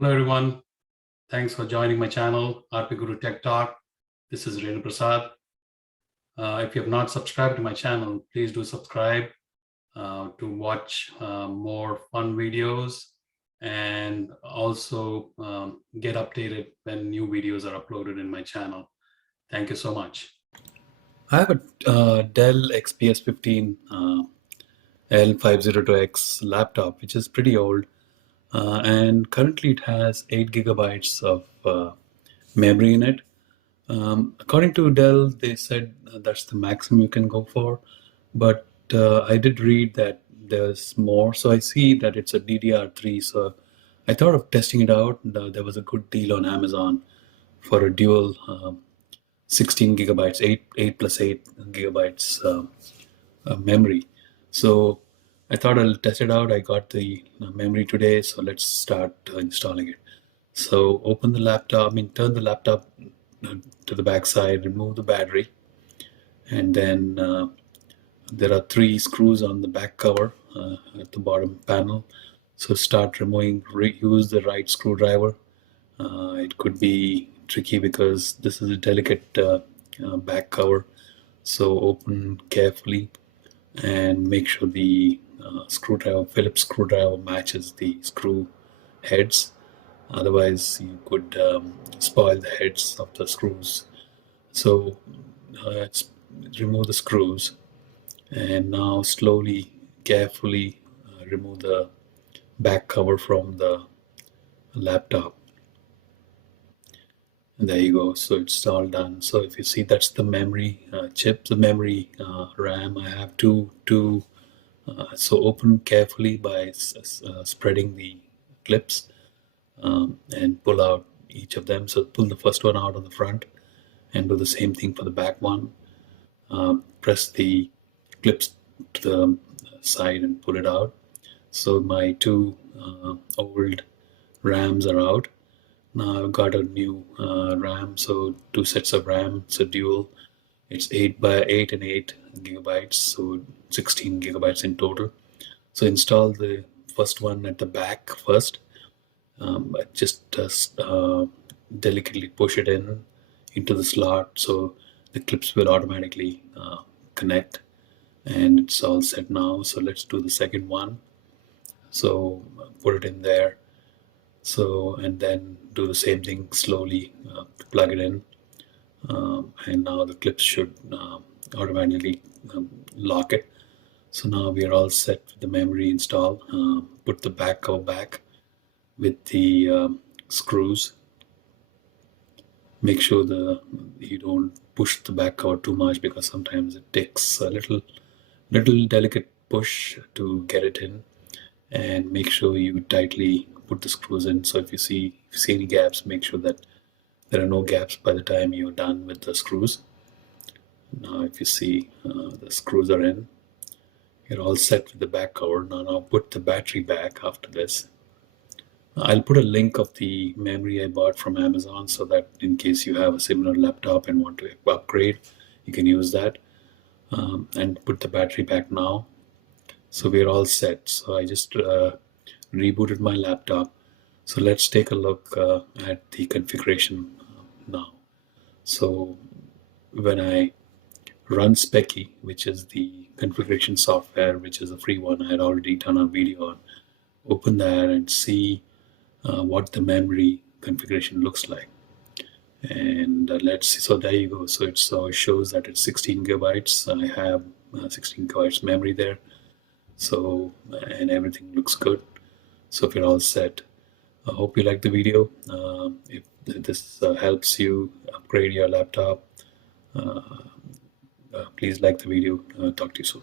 Hello everyone, thanks for joining my channel, RP Guru Tech Talk. This is Renu Prasad. If you have not subscribed to my channel, please do subscribe to watch more fun videos and also get updated when new videos are uploaded in my channel. Thank you so much. I have a DELL XPS 15 L502X laptop, which is pretty old. And currently it has 8 gigabytes of memory in it. According to Dell, they said that's the maximum you can go for, but I did read that there's more. So I see that it's a DDR3. So I thought of testing it out. There was a good deal on Amazon for a dual 16 gigabytes, 8 plus 8 gigabytes memory. So I thought I'll test it out. I got the memory today, so let's start installing it. So open the laptop, turn the laptop to the back side, remove the battery, and then there are 3 screws on the back cover at the bottom panel. So start removing, use the right screwdriver. It could be tricky because this is a delicate back cover. So open carefully and make sure the screwdriver, Phillips screwdriver, matches the screw heads. Otherwise, you could spoil the heads of the screws. So let's remove the screws, and now slowly, carefully remove the back cover from the laptop. And there you go. So it's all done. So if you see, that's the memory chip, the memory RAM. I have two. So open carefully by spreading the clips and pull out each of them. So pull the first one out of the front and do the same thing for the back one. Press the clips to the side and pull it out. So my 2 old RAMs are out. Now I've got a new RAM, so 2 sets of RAM. It's a dual. It's 8 by 8 and 8 gigabytes, so 16 gigabytes in total. So install the first one at the back first. Just delicately push it into the slot, so the clips will automatically connect, and it's all set now. So let's do the second one. So put it in there. So, and then do the same thing slowly, plug it in, and now the clips should automatically lock it. So now we are all set with the memory installed. Put the back cover back with the screws. Make sure you don't push the back cover too much, because sometimes it takes a little delicate push to get it in. And make sure you tightly put the screws in. So if you see any gaps, make sure that there are no gaps by the time you're done with the screws. Now if you see the screws are in, you're all set with the back cover. Now put the battery back after this. I'll put a link of the memory I bought from Amazon, so that in case you have a similar laptop and want to upgrade, you can use that. And put the battery back now. So we're all set. So I just rebooted my laptop. So let's take a look at the configuration now. So when I run Specky, which is the configuration software, which is a free one, I had already done a video on, open that and see what the memory configuration looks like. And let's see. So there you go. So it shows that it's 16 gigabytes. I have 16 gigabytes memory there. So, and everything looks good. So if you're all set, I hope you like the video. If this helps you upgrade your laptop, please like the video. Talk to you soon.